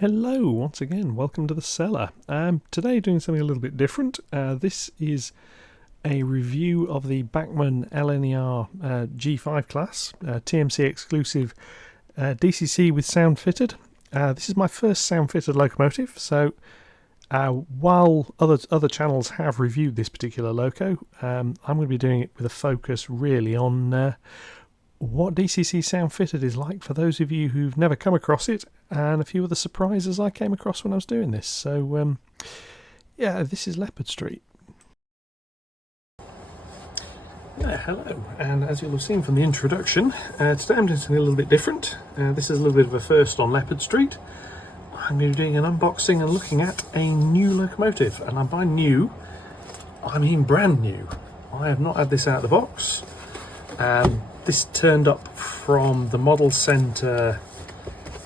Hello, once again, welcome to the cellar. Today doing something a little bit different. This is a review of the Bachmann LNER G5 class, TMC exclusive DCC with Sound Fitted. This is my first Sound Fitted locomotive, so while other channels have reviewed this particular loco, I'm going to be doing it with a focus really on what DCC Sound Fitted is like for those of you who've never come across it, and a few of the surprises I came across when I was doing this. So yeah, this is Leopard Street. Yeah, hello, and as you'll have seen from the introduction, today I'm doing something a little bit different. This is a little bit of a first on Leopard Street. I'm going to be doing an unboxing and looking at a new locomotive, and by new, I mean brand new. I have not had this out of the box. This turned up from the model centre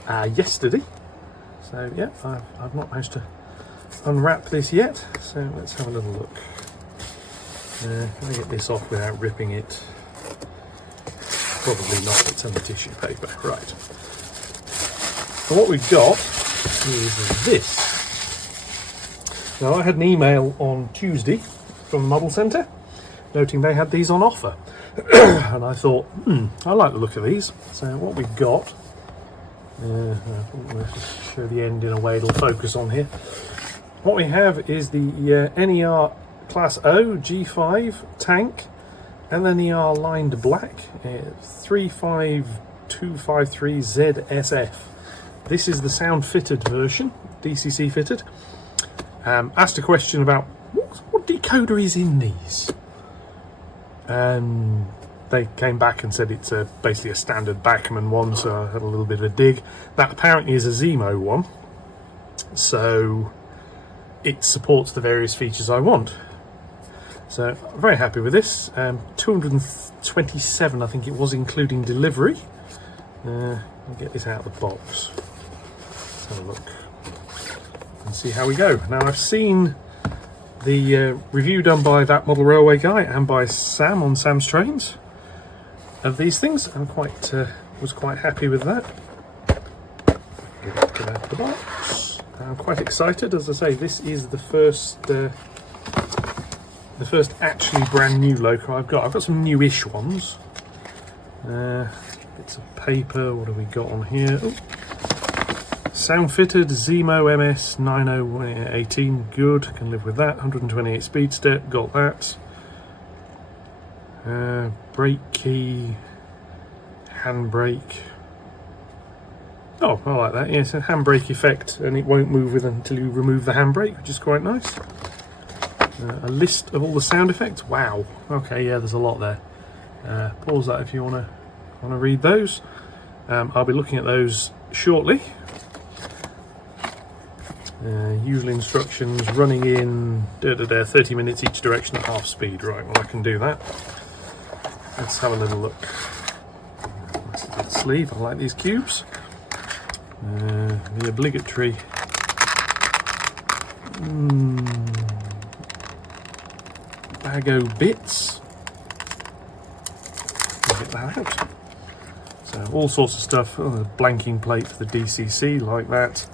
yesterday, so yeah, I've not managed to unwrap this yet, so let's have a little look. Can I get this off without ripping it? Probably not, it's on the tissue paper. Right, so what we've got is this. Now, I had an email on Tuesday from the model centre noting they had these on offer. And I thought, I like the look of these. So what we've got, I'll show the end in a way it'll focus on here. What we have is the NER Class O G5 tank, LNER lined black, 35253 ZSF. This is the Sound Fitted version, DCC fitted. Asked a question about what decoder is in these. And they came back and said it's basically a standard Bachmann one, so I had a little bit of a dig. That apparently is a Zemo one, so it supports the various features I want. So I'm very happy with this. 227, I think it was, including delivery. I'll get this out of the box. Let's have a look and see how we go. Now, I've seen the review done by That Model Railway Guy and by Sam on Sam's Trains of these things. I'm was quite happy with that. Get out of the box. I'm quite excited. As I say, this is the first actually brand new loco I've got. I've got some newish ones. Bits of paper. What have we got on here? Oh. Sound Fitted Zemo MS 9018, good, can live with that. 128 speedster, got that. Brake key, handbrake. Oh, I like that. Yes, a handbrake effect, and it won't move with until you remove the handbrake, which is quite nice. A list of all the sound effects. Wow. Okay, yeah, there's a lot there. Pause that if you want to read those. I'll be looking at those shortly. Usual instructions, running in 30 minutes each direction at half speed. Right, well, I can do that. Let's have a little look. Nice little sleeve, I like these cubes. The obligatory Bago bits. Get that out. So all sorts of stuff. Oh, the blanking plate for the DCC, like that.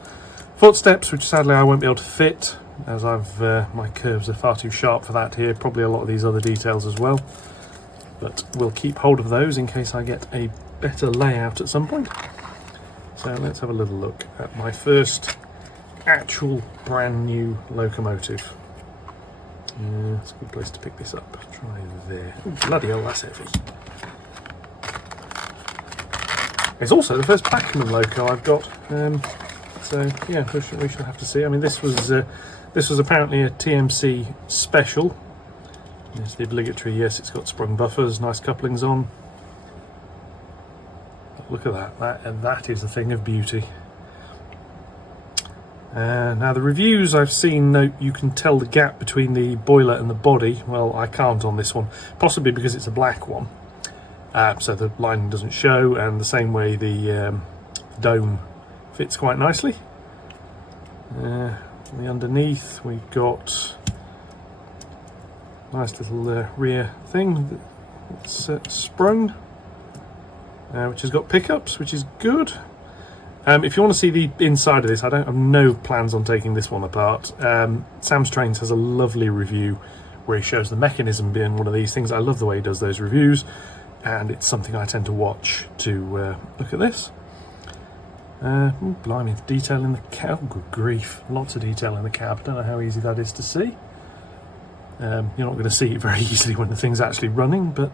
Footsteps, which sadly I won't be able to fit, as my curves are far too sharp for that here. Probably a lot of these other details as well, but we'll keep hold of those in case I get a better layout at some point. So let's have a little look at my first actual brand new locomotive. It's a good place to pick this up. Try there. Ooh, bloody hell, that's heavy. It's also the first Bachmann loco I've got. So yeah, we shall have to see. I mean, this was apparently a TMC special. There's the obligatory. Yes, it's got sprung buffers, nice couplings on. Look at that. That is a thing of beauty. Now the reviews I've seen note you can tell the gap between the boiler and the body. Well, I can't on this one, possibly because it's a black one, so the lining doesn't show, and the same way the dome fits quite nicely. The underneath we've got nice little rear thing that's sprung, which has got pickups, which is good. If you want to see the inside of this, I have no plans on taking this one apart. Sam's Trains has a lovely review where he shows the mechanism being one of these things. I love the way he does those reviews, and it's something I tend to watch to look at this. Ooh, blimey, detail in the cab, good grief, lots of detail in the cab. Don't know how easy that is to see. You're not going to see it very easily when the thing's actually running, but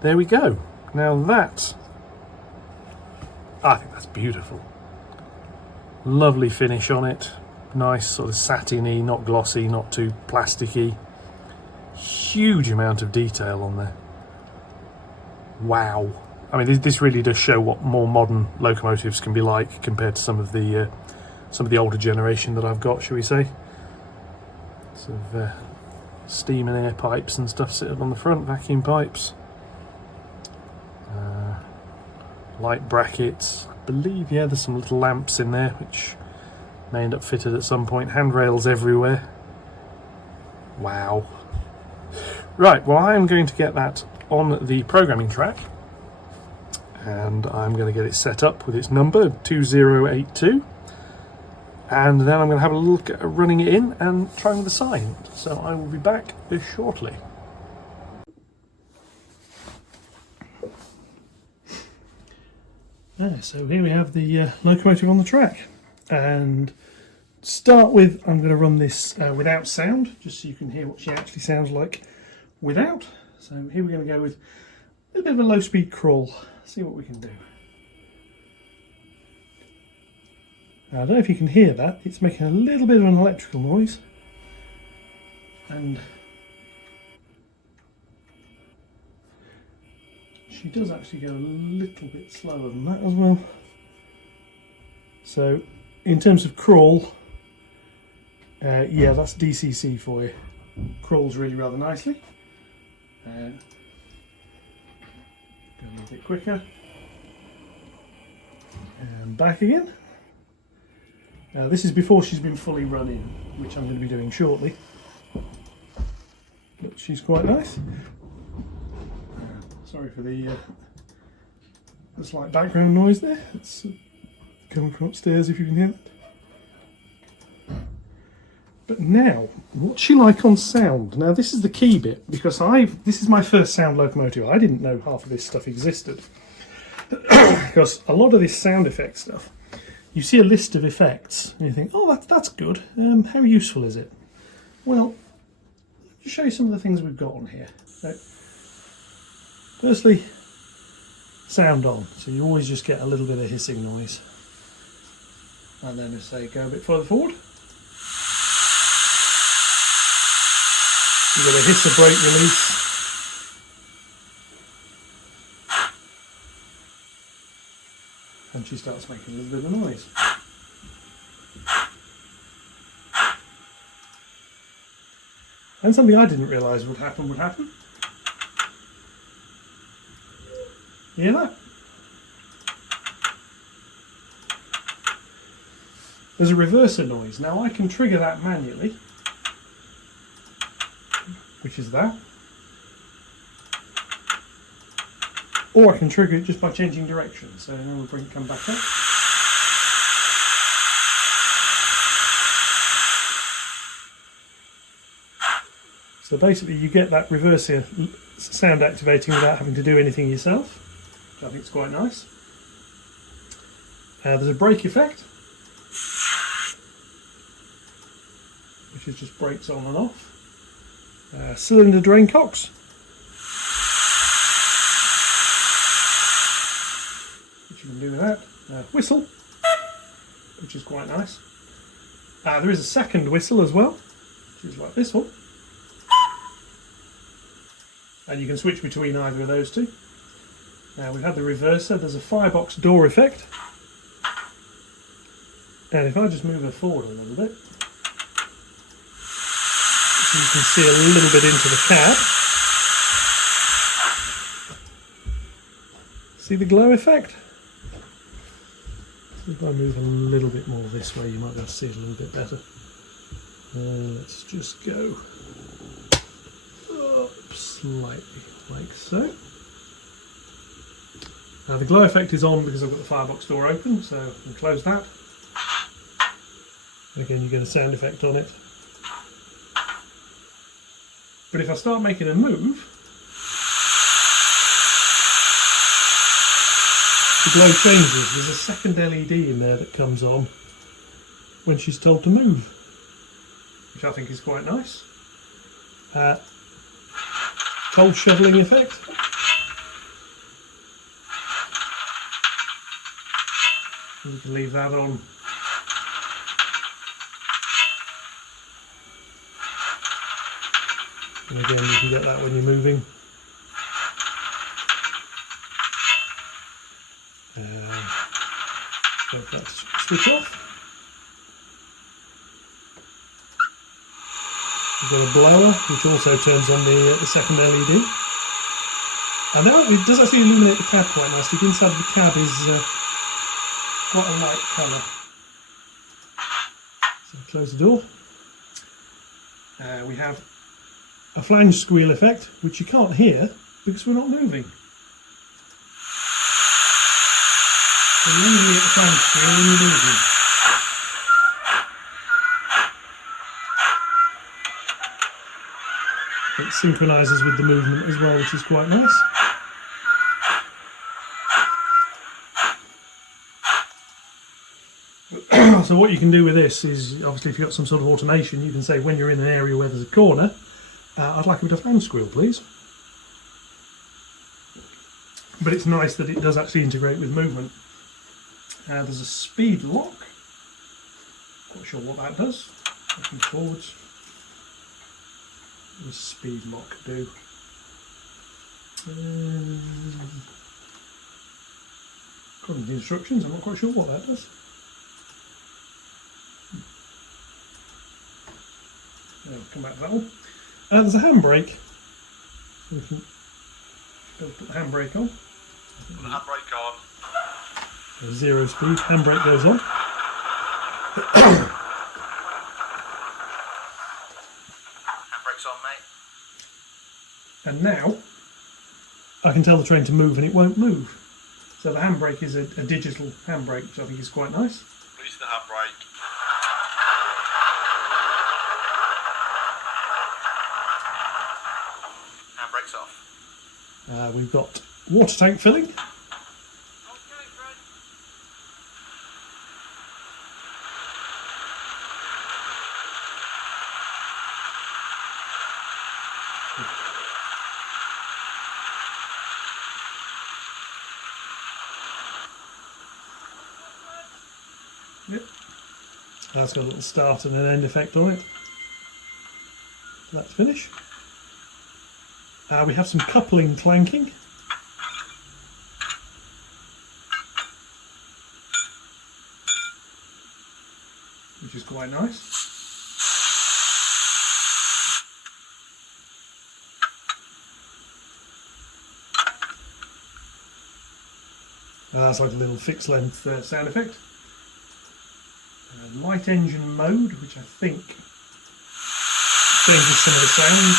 there we go. Now that, I think that's beautiful. Lovely finish on it, nice sort of satiny, not glossy, not too plasticky. Huge amount of detail on there. Wow. I mean, this really does show what more modern locomotives can be like compared to some of the older generation that I've got, shall we say. Sort of steam and air pipes and stuff sitting on the front, vacuum pipes. Light brackets. I believe, yeah, there's some little lamps in there which may end up fitted at some point. Handrails everywhere. Wow. Right, well, I am going to get that on the programming track, and I'm going to get it set up with its number 2082, and then I'm going to have a look at running it in and trying the sound. So I will be back shortly. So here we have the locomotive on the track, and to start with I'm going to run this without sound, just so you can hear what she actually sounds like without. So here we're going to go with a little bit of a low speed crawl, see what we can do. Now, I don't know if you can hear that, it's making a little bit of an electrical noise, and she does actually go a little bit slower than that as well. So in terms of crawl, yeah, that's DCC for you. Crawls really rather nicely. Go a little bit quicker. And back again. Now this is before she's been fully run in, which I'm going to be doing shortly. But she's quite nice. Sorry for the slight background noise there. It's coming from upstairs if you can hear that. But now, what's she like on sound? Now this is the key bit, because this is my first sound locomotive. I didn't know half of this stuff existed. Because a lot of this sound effect stuff, you see a list of effects and you think, oh, that's good. How useful is it? Well, I'll show you some of the things we've got on here. So, firstly, sound on. So you always just get a little bit of hissing noise. And then, as I say, go a bit further forward. You've got a hiss, a brake release. And she starts making a little bit of noise. And something I didn't realise would happen. You hear that? There's a reverser noise. Now I can trigger that manually, which is that. Or I can trigger it just by changing direction. So now we'll come back up. So basically you get that reverser sound activating without having to do anything yourself, which I think is quite nice. There's a brake effect, which is just brakes on and off. Cylinder drain cocks, which you can do with that. Whistle, which is quite nice. There is a second whistle as well, which is like this one. And you can switch between either of those two. Now we've had the reverser, there's a firebox door effect. And if I just move her forward a little bit, so you can see a little bit into the cab. See the glow effect? If I move a little bit more this way, you might be able to see it a little bit better. Let's just go up slightly, like so. Now the glow effect is on because I've got the firebox door open, so I can close that. Again, you get a sound effect on it. But if I start making a move, the glow changes. There's a second LED in there that comes on when she's told to move, which I think is quite nice. Coal shoveling effect. We can leave that on. And again, you can get that when you're moving. Get that switch off. We've got a blower, which also turns on the second LED. And now it does actually illuminate the cab quite nicely. The inside of the cab is quite a light colour. So close the door. We have a flange squeal effect, which you can't hear because we're not moving. So you only get the flange squeal when you're moving. It synchronises with the movement as well, which is quite nice. So what you can do with this is, obviously if you've got some sort of automation, you can say when you're in an area where there's a corner, I'd like a bit of flange squeal please. But it's nice that it does actually integrate with movement. There's a speed lock. Not sure what that does. Looking forwards. What does speed lock do? According to the instructions, I'm not quite sure what that does. I'll come back to that one. There's a handbrake. We can put the handbrake on. Put the handbrake on. Zero speed, handbrake goes on. Handbrake's on, mate. And now I can tell the train to move and it won't move. So the handbrake is a digital handbrake, which I think is quite nice. Release the handbrake. Handbrake's off. We've got water tank filling. Yep. That's got a little start and an end effect on it. That's finished. We have some coupling clanking. Which is quite nice. That's like a little fixed length sound effect. Light engine mode, which I think changes some of the sounds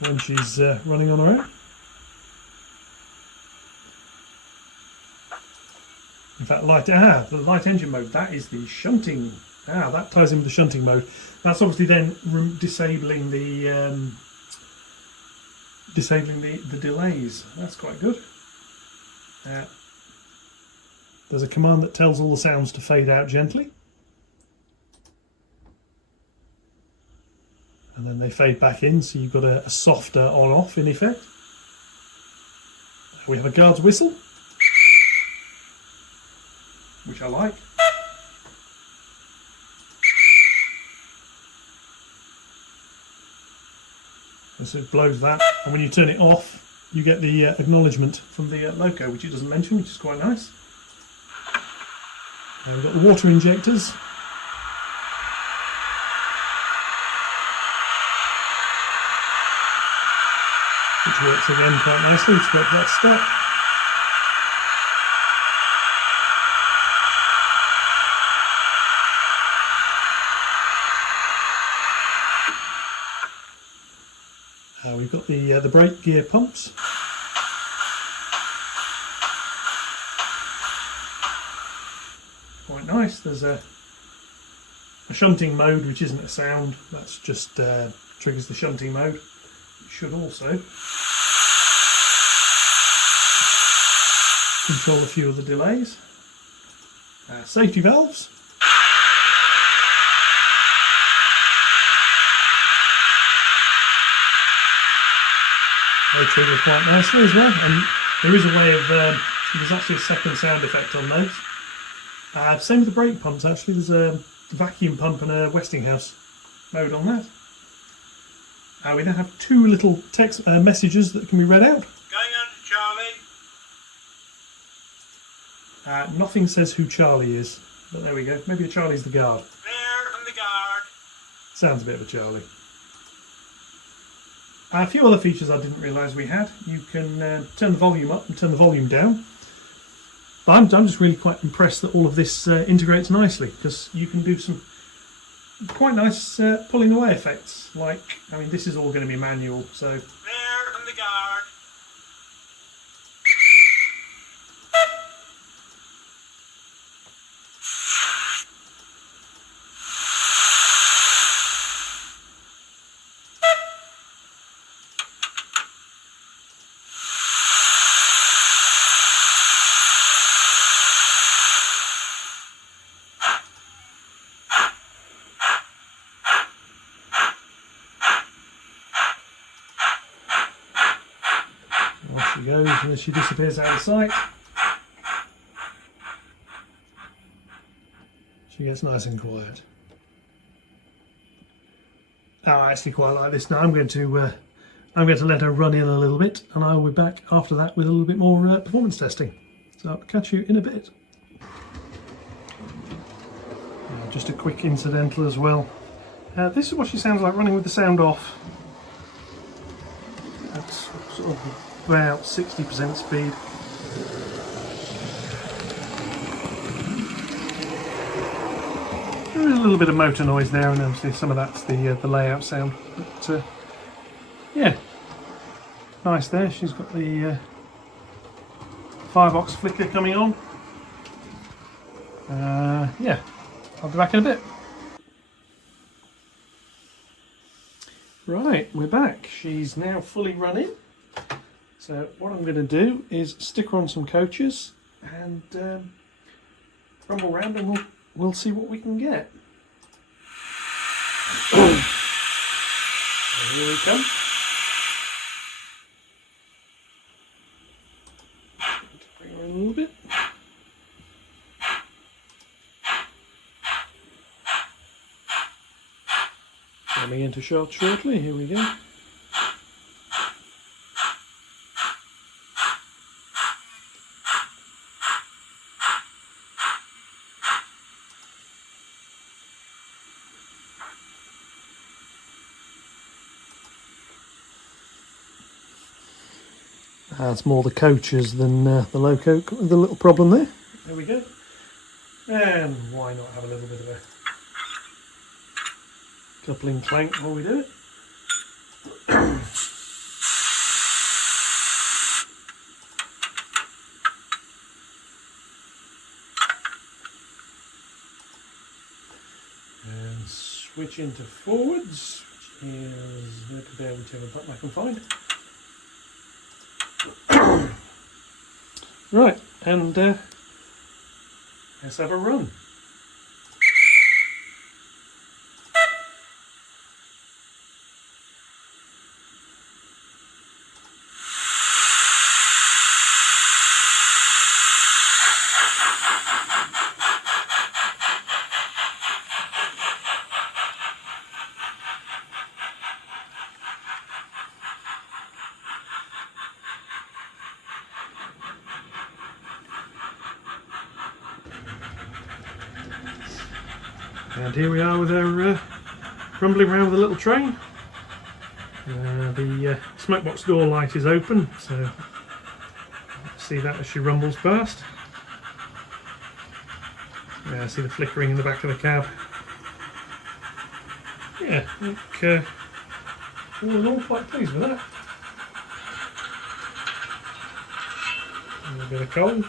when she's running on her own. In fact, the light engine mode, that is the shunting. That ties in with the shunting mode. That's obviously then disabling the delays. That's quite good. There's a command that tells all the sounds to fade out gently. And then they fade back in, so you've got a softer on-off in effect. We have a guard's whistle, which I like. And so it blows that, and when you turn it off, you get the acknowledgement from the loco, which it doesn't mention, which is quite nice. We've got the water injectors. Which works again quite nicely to break that step. we've got the brake gear pumps. Quite nice. There's a shunting mode, which isn't a sound. That's just triggers the shunting mode. It should also control a few of the delays. Safety valves. They trigger quite nicely as well, and there is a way of, there's actually a second sound effect on those. Same with the brake pumps actually, there's a vacuum pump and a Westinghouse mode on that. We now have two little text messages that can be read out. Going on to Charlie. Nothing says who Charlie is, but there we go. Maybe Charlie's the guard. There from the guard. Sounds a bit of a Charlie. A few other features I didn't realise we had. You can turn the volume up and turn the volume down. But I'm just really quite impressed that all of this integrates nicely, because you can do some quite nice pulling away effects. Like, I mean, this is all going to be manual, so... There from the guard. She goes and then she disappears out of sight. She gets nice and quiet. I actually quite like this. Now I'm going to let her run in a little bit, and I will be back after that with a little bit more performance testing. So I'll catch you in a bit. Just a quick incidental as well. This is what she sounds like running with the sound off. That's sort of about 60% speed. There is a little bit of motor noise there, and obviously some of that's the layout sound. But yeah, nice there. She's got the firebox flicker coming on. Yeah, I'll be back in a bit. Right, we're back. She's now fully running. So what I'm going to do is stick her on some coaches and rumble around, and we'll see what we can get. Here we come. Bring her in a little bit. Coming into shot shortly. Here we go. That's more the coaches than the loco, the little problem there. There we go. And why not have a little bit of a coupling clank while we do it. And switch into forwards, which is there, whichever button I can find. Right, and let's have a run. And here we are with our rumbling around with a little train. The smokebox door light is open, so see that as she rumbles past. Yeah, I see the flickering in the back of the cab. Yeah, I think all in all quite pleased with that. A little bit of coal.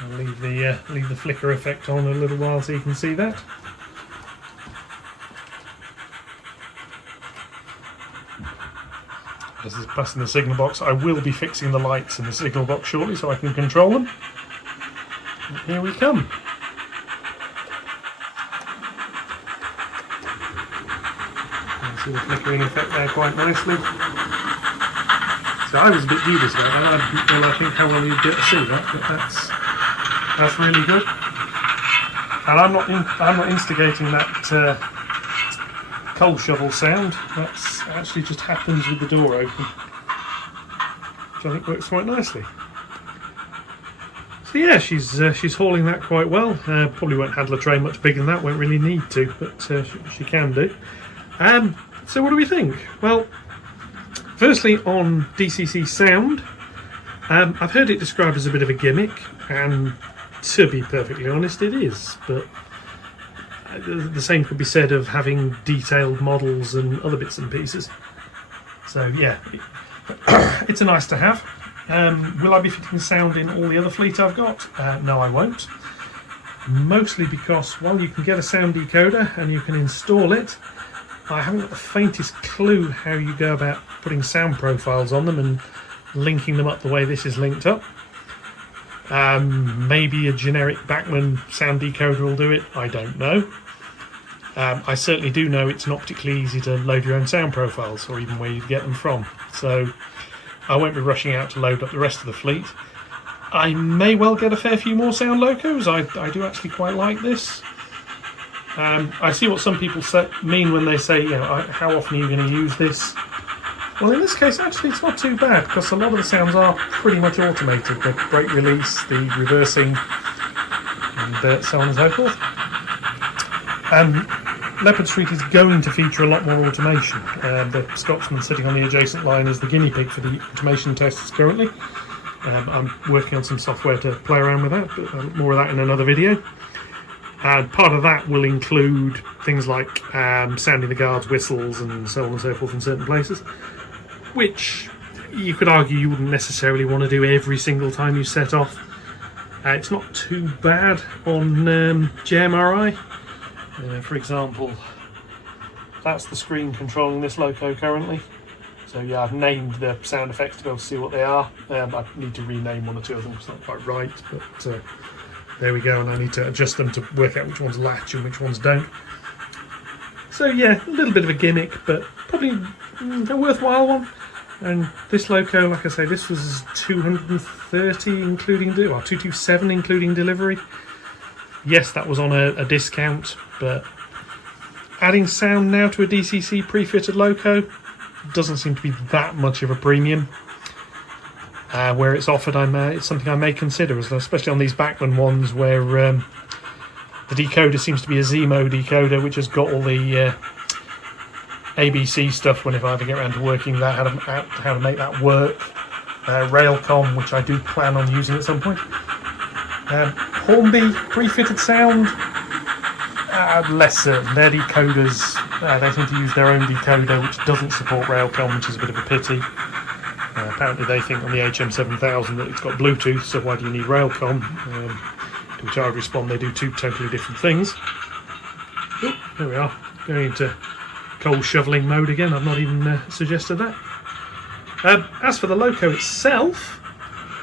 I'll leave the flicker effect on a little while so you can see that. This is passing the signal box. I will be fixing the lights in the signal box shortly so I can control them. And here we come. You can see the flickering effect there quite nicely. So I was a bit dubious about that. I didn't really think how well you'd get to see that, but that's really good. And I'm not instigating that coal shovel sound. That's actually just happens with the door open, which I think works quite nicely. So yeah, she's hauling that quite well. Probably won't handle a tray much bigger than that. Won't really need to, but she can do. So what do we think? Well, firstly on DCC Sound, I've heard it described as a bit of a gimmick, and to be perfectly honest, it is. But the same could be said of having detailed models and other bits and pieces. So yeah, it's a nice to have. Will I be fitting sound in all the other fleet I've got? No, I won't. Mostly because while you can get a sound decoder and you can install it, I haven't got the faintest clue how you go about putting sound profiles on them and linking them up the way this is linked up. Maybe a generic Bachmann sound decoder will do it, I don't know. I certainly do know it's not particularly easy to load your own sound profiles, or even where you get them from, so I won't be rushing out to load up the rest of the fleet. I may well get a fair few more sound locos. I do actually quite like this. I see what some people mean when they say, how often are you going to use this? Well, in this case, actually, it's not too bad, because a lot of the sounds are pretty much automated. The brake release, the reversing, and so on and so forth. Leopard Street is going to feature a lot more automation. The Scotsman sitting on the adjacent line is the guinea pig for the automation tests currently. I'm working on some software to play around with that, but more of that in another video. Part of that will include things like sounding the guards' whistles and so on and so forth in certain places, which you could argue you wouldn't necessarily want to do every single time you set off. It's not too bad on JMRI. For example, that's the screen controlling this loco currently. So yeah, I've named the sound effects to be able to see what they are. I need to rename one or two of them, it's not quite right, but there we go, and I need to adjust them to work out which ones latch and which ones don't. So yeah, a little bit of a gimmick, but probably a worthwhile one. And this loco, like I say, this was 230 including 227 including delivery. Yes, that was on a discount, but adding sound now to a DCC pre-fitted loco doesn't seem to be that much of a premium. Where it's offered, it's something I may consider, especially on these Bachmann ones where the decoder seems to be a Zemo decoder, which has got all the ABC stuff whenever I ever get around to working that, how to make that work. Railcom, which I do plan on using at some point. Hornby pre-fitted sound, less certain. Their decoders, they seem to use their own decoder, which doesn't support Railcom, which is a bit of a pity. Apparently they think on the HM7000 that it's got Bluetooth, so why do you need Railcom? To which I respond, they do two totally different things. Oh, there we are, going into coal shoveling mode again. I've not even suggested that. As for the loco itself,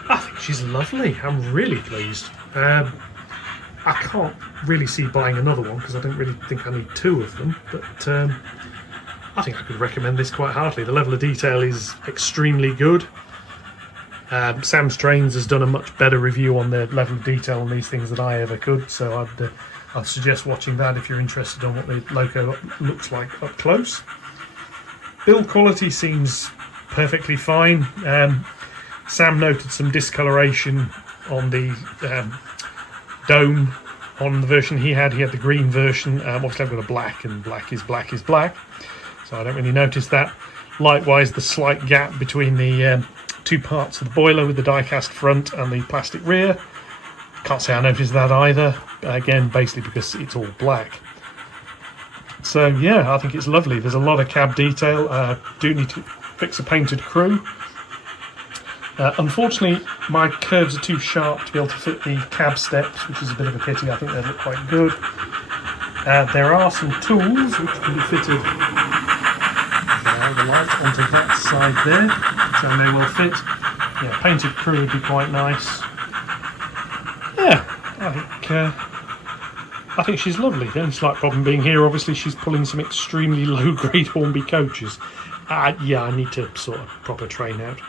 I think she's lovely. I'm really pleased. I can't really see buying another one because I don't really think I need two of them, but I think I could recommend this quite heartily. The level of detail is extremely good. Sam's Trains has done a much better review on the level of detail on these things than I ever could, so I'd suggest watching that if you're interested on what the loco looks like up close. Build quality seems perfectly fine. Sam noted some discoloration on the dome on the version he had. He had the green version. Obviously I've got a black, and black is black is black, so I don't really notice that. Likewise, the slight gap between the two parts of the boiler with the die-cast front and the plastic rear. Can't say I noticed that either. Again, basically because it's all black. So yeah, I think it's lovely. There's a lot of cab detail. Do need to fix a painted crew. Unfortunately, my curves are too sharp to be able to fit the cab steps, which is a bit of a pity. I think they look quite good. There are some tools which can be fitted the light onto that side there, which I may well fit. Yeah, painted crew would be quite nice. Yeah, I think she's lovely. The only slight problem being here, obviously, she's pulling some extremely low-grade Hornby coaches. Yeah, I need to sort of proper train out.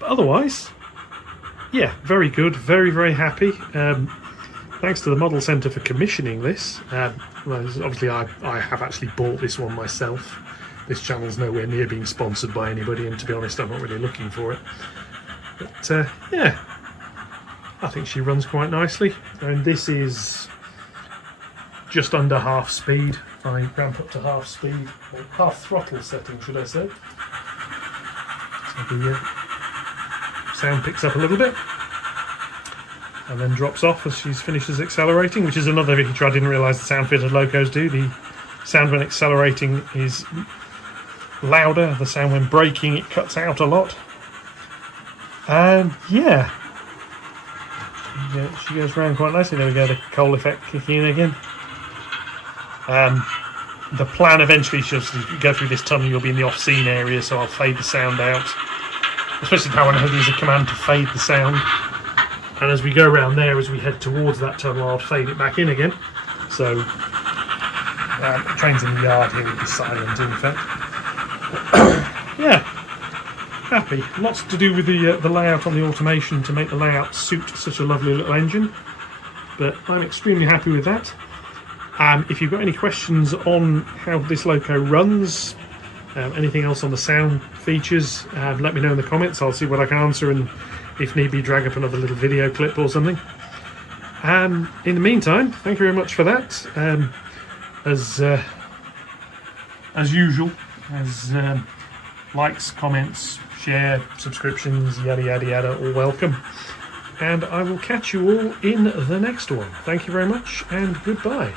But otherwise, yeah, very good. Very, very happy. Thanks to the Model Centre for commissioning this. Well, obviously, I have actually bought this one myself. This channel's nowhere near being sponsored by anybody, and to be honest, I'm not really looking for it. But yeah, I think she runs quite nicely. And this is just under half speed. If I ramp up to half speed, or half throttle setting, should I say. So the sound picks up a little bit and then drops off as she finishes accelerating, which is another feature I didn't realise the Sound Fitted locos do. The sound when accelerating is louder, the sound when braking it cuts out a lot. And yeah, she goes around quite nicely. There we go, the coal effect kicking in again. The plan eventually is just to go through this tunnel, you'll be in the off-scene area, so I'll fade the sound out, especially now when there's a command to fade the sound. And as we go around there, as we head towards that tunnel, I'll fade it back in again. So trains in the yard here will be silent in effect. Yeah, happy. Lots to do with the layout on the automation to make the layout suit such a lovely little engine. But I'm extremely happy with that. If you've got any questions on how this loco runs, anything else on the sound features, let me know in the comments. I'll see what I can answer, and if need be, drag up another little video clip or something. In the meantime, thank you very much for that. As usual, likes, comments, share, subscriptions, yada yada yada, all welcome. And I will catch you all in the next one. Thank you very much, and goodbye.